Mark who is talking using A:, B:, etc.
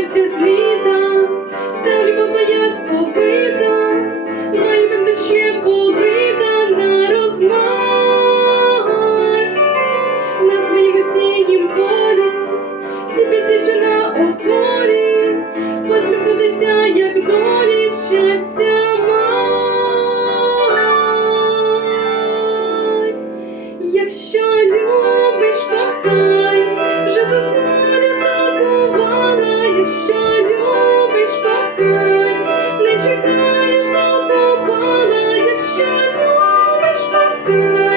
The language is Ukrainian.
A: навесну світа, та любов моя сповита, blue.